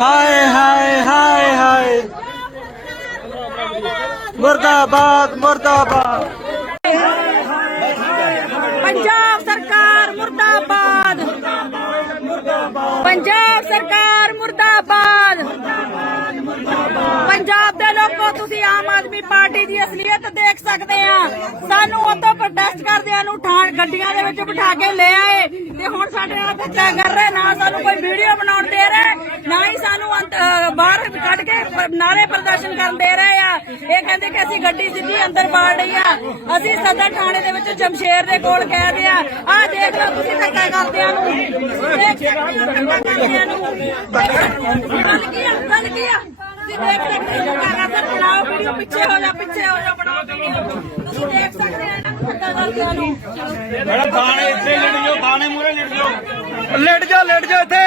ਹਾਏ ਹਾਏ ਹਾਏ ਹਾਏ। ਮੁਰਦਾਬਾਦ ਮੁਰਦਾਬਾਦ। ਪੰਜਾਬ ਸਰਕਾਰ ਮੁਰਦਾਬਾਦ। ਪੰਜਾਬ ਸਰਕਾਰ ਮੁਰਦਾਬਾਦ। ਪੰਜਾਬ ਦੇ ਲੋਕੋ, ਤੁਸੀਂ ਆਮ ਆਦਮੀ ਪਾਰਟੀ ਦੀ ਅਸਲੀਅਤ ਦੇਖ ਸਕਦੇ ਆ। ਸਾਨੂੰ ਉਦੋਂ ਪ੍ਰੋਟੈਸਟ ਕਰਦਿਆਂ ਨੂੰ ਗੱਡੀਆਂ ਦੇ ਵਿੱਚ ਬਿਠਾ ਕੇ ਲੈ ਆਏ ਤੇ ਹੁਣ ਸਾਡੇ ਨਾਲ ਧੱਕਾ ਕਰ ਰਹੇ ਨਾ ਸਾਨੂੰ ਕੋਈ ਵੀਡੀਓ ਬਣਾਉਣ ਦੇ ਰਹੇ ਨਾ ਹੀ ਸਾਨੂੰ ਅੰਦ- ਅਹ ਬਾਹਰ ਕੱਢ ਕੇ ਨਾਰੇ ਪ੍ਰਦਰਸ਼ਨ ਕਰਨ ਦੇ ਰਹੇ ਆ। ਇਹ ਕਹਿੰਦੇ ਕਿ ਅਸੀਂ ਗੱਡੀ ਸਿੱਧੀ ਅੰਦਰ ਬਾੜ ਰਹੀ ਆ। ਅਸੀਂ ਸਦਰ ਥਾਣੇ ਦੇ ਵਿੱਚ ਜਮਸ਼ੇਰ ਦੇ ਕੋਲ ਕਹਿ ਰਹੇ ਆ ਆਹ ਦੇਖ ਲਓ ਤੁਸੀਂ ਧੱਕਾ ਕਰਦਿਆਂ ਨੂੰ। ਦੇਖ ਸਕਦੇ ਹੋ ਧੱਕਾ ਕਰਦਿਆਂ ਨੂੰ। ਗੱਲ ਕੀ ਆ ਗੱਲ ਕੀ ਆ ਤੁਸੀਂ ਦੇਖ ਸਕਦੇ ਹੋ ਧੱਕਾ ਕਰਦੇ ਬਣਾਓ ਵੀਡੀਓ ਪਿੱਛੇ ਹੋ ਜਾ ਪਿੱਛੇ ਹੋ ਜਾ ਬਣਾਓ ਵੀਡੀਓ। ਤੁਸੀਂ ਦੇਖ ਸਕਦੇ ਆ ਇਹਨਾਂ ਨੂੰ ਧੱਕਾ ਕਰਦਿਆਂ ਨੂੰ। ਮੈਡਮ ਥਾਣੇ ਇੱਥੇ ਲਿਟ ਜਾਓ ਥਾਣੇ ਮੂਰੇ ਲਿਟ ਜਾਓ। ਲੇਟ ਜਾ ਲੇਟ ਜਾ ਇੱਥੇ।